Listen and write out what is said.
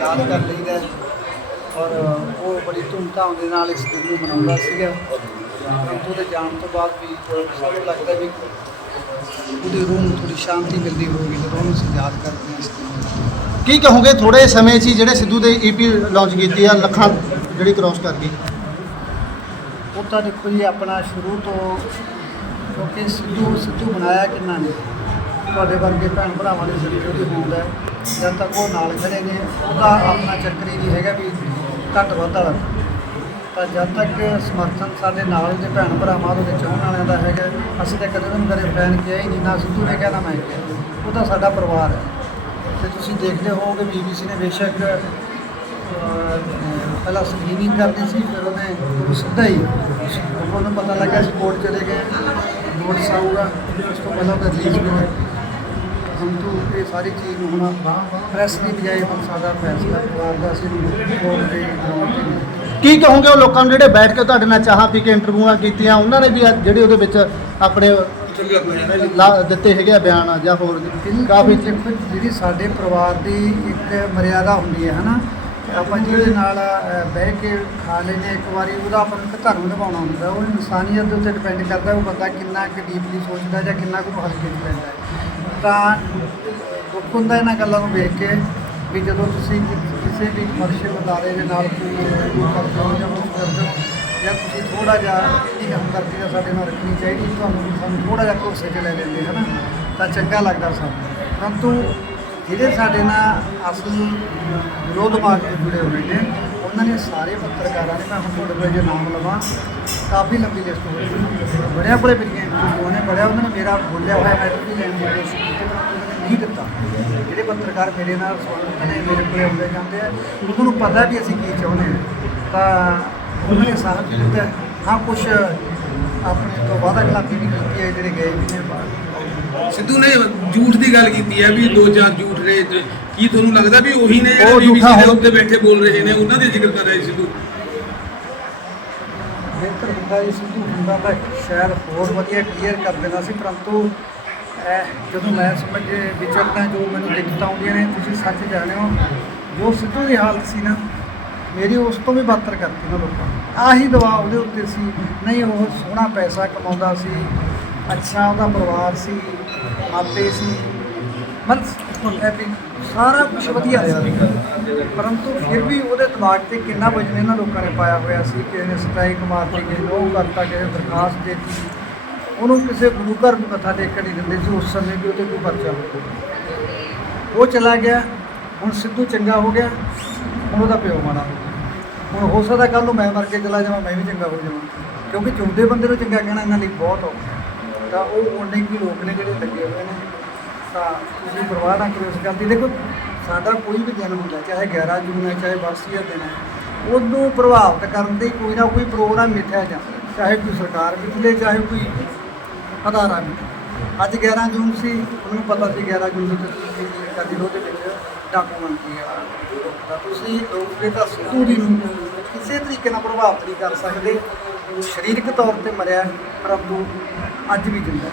ਯਾਦ ਕਰ ਲਈਦਾ ਹੈ। ਔਰ ਉਹ ਬੜੀ ਧੂਮਧਾਮ ਦੇ ਨਾਲ ਇਸ ਦਿਨ ਨੂੰ ਮਨਾਉਂਦਾ ਸੀਗਾ। ਪਰੰਤੂ ਦੇ ਜਾਣ ਤੋਂ ਬਾਅਦ ਵੀ ਸਾਨੂੰ ਲੱਗਦਾ ਵੀ ਉਹਦੀ ਰੂਹ ਨੂੰ ਥੋੜੀ ਸ਼ਾਂਤੀ ਮਿਲਦੀ ਹੋਊਗੀ, ਜਦੋਂ ਉਹਨੂੰ ਅਸੀਂ ਯਾਦ ਕਰਦੇ ਹਾਂ ਇਸ ਦਿਨ ਕੀ ਕਹੋਗੇ ਥੋੜੇ ਸਮੇਂ 'ਚ ਹੀ ਜਿਹੜੇ ਸਿੱਧੂ ਦੇ ਈਪੀ ਲਾਂਚ ਕੀਤੀ ਆ, ਲੱਖਾਂ ਜਿਹੜੀ ਕ੍ਰਾਸ ਕਰ ਗਈ? ਉਹ ਤਾਂ ਦੇਖੋ ਜੀ, ਆਪਣਾ ਸ਼ੁਰੂ ਤੋਂ ਕਿਉਂਕਿ ਸਿੱਧੂ ਸਿੱਧੂ ਬਣਾਇਆ ਕਿੰਨਾ ਨੇ? ਤੁਹਾਡੇ ਵਰਗੇ ਭੈਣ ਭਰਾਵਾਂ ਦੀ ਜਿਹੜੀ ਉਹਦੀ ਹੋਂਦ ਹੈ। ਜਦ ਤੱਕ ਉਹ ਨਾਲ ਖੜੇ ਨੇ, ਉਹਦਾ ਆਪਣਾ ਚੱਕਰ ਹੀ ਨਹੀਂ ਹੈਗਾ ਵੀ ਘੱਟ ਵੱਧ ਵਾਲਾ। ਤਾਂ ਜਦ ਤੱਕ ਸਮਰਥਨ ਸਾਡੇ ਨਾਲ ਦੇ ਭੈਣ ਭਰਾਵਾਂ ਦੇ ਚਾਹਣ ਵਾਲਿਆਂ ਦਾ ਹੈਗਾ, ਅਸੀਂ ਤਾਂ ਕਦੇ ਉਹਨੂੰ ਕਦੇ ਫੈਨ ਕਿਹਾ ਹੀ ਨਹੀਂ, ਨਾ ਸਿੱਧੂ ਨੇ ਕਿਹਾ, ਨਾ ਮੈਂ ਕਿਹਾ। ਉਹ ਤਾਂ ਸਾਡਾ ਪਰਿਵਾਰ ਹੈ। ਤੇ ਤੁਸੀਂ ਦੇਖਦੇ ਹੋਵੋਗੇ, ਬੀਬੀਸੀ ਨੇ ਬੇਸ਼ੱਕ ਪਹਿਲਾਂ ਸਕਰੀਨਿੰਗ ਕਰਨੀ ਸੀ, ਫਿਰ ਉਹਨੇ ਸਿੱਧਾ ਹੀ ਲੋਕਾਂ ਨੂੰ ਪਤਾ ਲੱਗਾ ਸੀ ਕੋਰਟ ਚਲੇ ਗਏ। ਨੋਟਿਸ ਆਊਗਾ, ਉਸ ਤੋਂ ਪਹਿਲਾਂ ਉਹਦਾ ਰਿਲੀਜ਼ ਵੀ ਹੋਇਆ ਤੋਂ ਇਹ ਸਾਰੀ ਚੀਜ਼ ਨੂੰ ਹੁਣ ਪ੍ਰੈਸ ਦੀ ਬਜਾਏ ਹੁਣ ਸਾਡਾ ਫੈਸਲਾ ਪਰਿਵਾਰ ਦਾ ਅਸੀਂ ਕੋਰਟ ਦੇ ਤੇ ਕੀ ਕਹੋਗੇ ਉਹ ਲੋਕਾਂ ਨੂੰ ਜਿਹੜੇ ਬੈਠ ਕੇ ਤੁਹਾਡੇ ਨਾਲ ਚਾਹਾਂ ਪੀ ਕੇ ਇੰਟਰਵਿਊਆਂ ਕੀਤੀਆਂ ਉਹਨਾਂ ਨੇ ਵੀ ਅੱਜ ਜਿਹੜੇ ਉਹਦੇ ਵਿੱਚ ਆਪਣੇ ਲਾ- ਦਿੱਤੇ ਹੈਗੇ ਆ ਬਿਆਨ ਜਾਂ ਹੋਰ ਕਾਫੀ ਕਾਫੀ ਦੇਖੋ ਜਿਹੜੀ ਸਾਡੇ ਪਰਿਵਾਰ ਦੀ ਇੱਕ ਮਰਿਆਦਾ ਹੁੰਦੀ ਹੈ ਹਨਾ? ਆਪਾਂ ਜਿਹਦੇ ਨਾਲ ਬਹਿ ਕੇ ਖਾ ਲੈਨੇ ਇੱਕ ਵਾਰੀ ਉਹਦਾ ਆਪਾਂ ਨੂੰ ਇੱਕ ਧਰਮ ਨਿਭਾਉਣਾ ਹੁੰਦਾ, ਉਹ ਇਨਸਾਨੀਅਤ ਦੇ ਉੱਤੇ ਡਿਪੈਂਡ ਕਰਦਾ, ਉਹ ਬੰਦਾ ਕਿੰਨਾ ਕੁ ਡੀਪਲੀ ਸੋਚਦਾ ਜਾਂ ਕਿੰਨਾ ਕੁ ਹਲਕੇ 'ਚ ਲੈਂਦਾ ਤਾਂ ਦੁੱਖ ਹੁੰਦਾ ਇਹਨਾਂ ਗੱਲਾਂ ਨੂੰ ਵੇਖ ਕੇ ਵੀ ਜਦੋਂ ਤੁਸੀਂ ਕਿਸੇ ਵੀ ਕਮਰਸ਼ੀਅਲ ਅਦਾਰੇ ਦੇ ਨਾਲ ਕੋਈ ਕੋਈ ਕਰਦੇ ਹੋ ਜਾਂ ਕੁਝ ਕਰਦੇ ਹੋ, ਜਾਂ ਤੁਸੀਂ ਥੋੜਾ ਜਿਹਾ ਇੰਨੀ ਹਮਦਰਦੀ ਦਾ ਸਾਡੇ ਨਾਲ ਰੱਖਣੀ ਚਾਹੀਦੀ, ਤੁਹਾਨੂੰ ਸਾਨੂੰ ਥੋੜਾ ਜਿਹਾ ਭਰੋਸੇ 'ਚ ਲੈ ਲੈਂਦੇ, ਹਨਾ? ਤਾਂ ਚੰਗਾ ਲੱਗਦਾ ਸਾਨੂੰ। ਪਰੰਤੂ ਜਿਹੜੇ ਸਾਡੇ ਨਾਲ ਅਸਲੀ ਵਿਰੋਧ ਮਾਰਗ ਤੇ ਜੁੜੇ ਹੋਏ ਨੇ, ਉਹਨਾਂ ਨੇ ਸਾਰੇ ਪੱਤਰਕਾਰਾਂ ਨੇ, ਮੈਂ ਹੁਣ ਤੁਹਾਡੇ ਕੋਲ ਜੇ ਨਾਮ ਲਵਾਂ, ਕਾਫੀ ਲੰਬੀ ਲਿਸਟ ਹੋਈ ਬੜਿਆ ਬੜੇ ਮਿਲੀਆਂ ਉਹਨੇ ਬੜਿਆ ਉਹਨਾਂ ਨੇ ਮੇਰਾ ਬੋਲਿਆ ਹੋਇਆ ਮੈਟਰ ਵੀ ਲੈਣ ਦੀ ਕੋਸ਼ਿਸ਼ ਕੀਤੀ ਨਹੀਂ ਦਿੱਤਾ? ਜਿਹੜੇ ਪੱਤਰਕਾਰ ਮੇਰੇ ਨਾਲ ਸੰਬੰਧਿਤ ਨੇ, ਮੇਰੇ ਕੋਲ ਆਉਂਦੇ ਜਾਂਦੇ ਆ, ਉਹਨਾਂ ਨੂੰ ਪਤਾ ਵੀ ਅਸੀਂ ਕੀ ਚਾਹੁੰਦੇ ਹਾਂ। ਤਾਂ ਉਹਨਾਂ ਨੇ ਸਾਥ ਵੀ ਦਿੱਤਾ। ਹਾਂ ਕੁਝ ਆਪਣੇ ਤੋਂ ਵਾਅਦਾ ਖਿਲਾਫੀ ਵੀ ਕੀਤੀ ਹੈ ਜਿਹੜੇ ਗਏ ਵੀ ਨੇ ਬਾਹਰ। ਸਿੱਧੂ ਨੇ ਝੂਠ ਦੀ ਗੱਲ ਕੀਤੀ ਹੈ ਵੀ ਦੋ ਚਾਰ ਝੂਠ ਨੇ ਤੇ ਕੀ ਤੁਹਾਨੂੰ ਲੱਗਦਾ ਵੀ ਉਹੀ ਨੇ ਉਹ ਜਿਹੜੇ ਝੂਠਾ BBC ਦੇ ਉੱਤੇ ਬੈਠੇ ਬੋਲ ਰਹੇ ਨੇ ਉਹਨਾਂ ਦੇ ਜ਼ਿਕਰ ਕਰ ਰਹੇ ਸਿੱਧੂ ਬਿਹਤਰ ਹੁੰਦਾ ਜੀ ਸਿੱਧੂ ਹੁੰਦਾ ਤਾਂ ਸ਼ਾਇਦ ਹੋਰ ਵਧੀਆ ਕਲੀਅਰ ਕਰ ਦੇਣਾ ਸੀ ਪਰੰਤੂ ਇਹ ਜਦੋਂ ਮੈਂ ਸਮਝ ਵਿਚਰਦਾ ਜੋ ਮੈਨੂੰ ਦਿੱਕਤਾਂ ਆਉਂਦੀਆਂ ਨੇ ਤੁਸੀਂ ਸੱਚ ਜਾਣਿਓ ਜੋ ਸਿੱਧੂ ਦੀ ਹਾਲਤ ਸੀ ਨਾ ਮੇਰੀ ਉਸ ਤੋਂ ਵੀ ਬਦਤਰ ਕਰਤੀ ਨਾ ਲੋਕਾਂ। ਆਹੀ ਦਵਾ ਉਹਦੇ ਉੱਤੇ ਸੀ ਨਹੀਂ ਉਹ ਸੋਹਣਾ ਪੈਸਾ ਕਮਾਉਂਦਾ ਸੀ ਅੱਛਾ ਉਹਦਾ ਪਰਿਵਾਰ ਸੀ ਮਾਪੇ ਸੀ। ਮਤਲਬ ਸਾਰਾ ਕੁਝ ਵਧੀਆ ਸੀ ਪਰੰਤੂ ਫਿਰ ਵੀ ਉਹਦੇ ਦਿਮਾਗ ਤੇ ਕਿੰਨਾ ਵਜਨ ਇਹਨਾਂ ਲੋਕਾਂ ਨੇ ਪਾਇਆ ਹੋਇਆ ਸੀ ਕਿ ਇਹਨੇ ਸਟ੍ਰਾਈਕ ਮਾਰਤੀ ਕਿ ਉਹ ਕਰਤਾ ਕਿ ਦਰਖਾਸਤ ਦੇਤੀ, ਉਹਨੂੰ ਕਿਸੇ ਗੁਰੂ ਘਰ ਵੀ ਮੱਥਾ ਕੇ ਨਹੀਂ ਦਿੰਦੇ ਸੀ, ਉਸ ਸਮੇਂ ਵੀ ਉਹਦੇ ਕੋਈ ਪਰਚਾ ਹੋਵੇ ਉਹ ਚਲਾ ਗਿਆ, ਹੁਣ ਸਿੱਧੂ ਚੰਗਾ ਹੋ ਗਿਆ, ਹੁਣ ਉਹਦਾ ਪਿਓ ਮਾੜਾ ਹੋ ਗਿਆ। ਹੁਣ ਹੋ ਸਕਦਾ ਕੱਲ ਨੂੰ ਮੈਂ ਮਰ ਕੇ ਚਲਾ ਜਾਵਾਂ, ਮੈਂ ਵੀ ਚੰਗਾ ਹੋ ਜਾਵਾਂ। ਕਿਉਂਕਿ ਜਿਉਂਦੇ ਬੰਦੇ ਨੂੰ ਚੰਗਾ ਕਹਿਣਾ ਇਹਨਾਂ ਲਈ ਬਹੁਤ ਔਖਾ ਤਾਂ ਉਹ ਉਹਨੇ ਕੀ ਲੋਕ ਨੇ ਜਿਹੜੇ ਲੱਗੇ ਹੋਏ ਨੇ? ਤਾਂ ਤੁਸੀਂ ਪਰਵਾਹ ਨਾ ਕਰੋ ਇਸ ਗੱਲ ਦੀ। ਦੇਖੋ, ਸਾਡਾ ਕੋਈ ਵੀ ਦਿਨ ਹੁੰਦਾ, ਚਾਹੇ 11 ਜੂਨ ਹੈ, ਚਾਹੇ ਵਰਸੀ ਦਾ ਦਿਨ ਹੈ, ਉਹਨੂੰ ਪ੍ਰਭਾਵਿਤ ਕਰਨ ਦੇ ਕੋਈ ਨਾ ਕੋਈ ਪ੍ਰੋਗਰਾਮ ਮਿੱਥਿਆ ਜਾਂਦਾ ਚਾਹੇ ਕੋਈ ਸਰਕਾਰ ਮਿੱਥਲੇ, ਚਾਹੇ ਕੋਈ ਅਦਾਰਾ ਮਿੱਥਲੇ। ਅੱਜ 11 ਜੂਨ ਸੀ, ਉਹਨੂੰ ਪਤਾ ਸੀ 11 ਜੂਨ ਨੂੰ ਤੁਸੀਂ ਕਦੀ ਉਹਦੇ ਵਿੱਚ ਡਾਕੂ ਕੀ ਆ, ਤਾਂ ਤੁਸੀਂ ਲੋਕ ਦੇ ਤਾਂ ਸਿੱਧੂ ਦੀ ਨੂੰ ਕਿਸੇ ਤਰੀਕੇ ਨਾਲ ਪ੍ਰਭਾਵਿਤ ਨਹੀਂ ਕਰ ਸਕਦੇ। ਉਹ ਸਰੀਰਕ ਤੌਰ ਤੇ ਮਰਿਆ ਪਰੰਤੂ ਅੱਜ ਵੀ ਜਿੰਦਾ ਹੈ।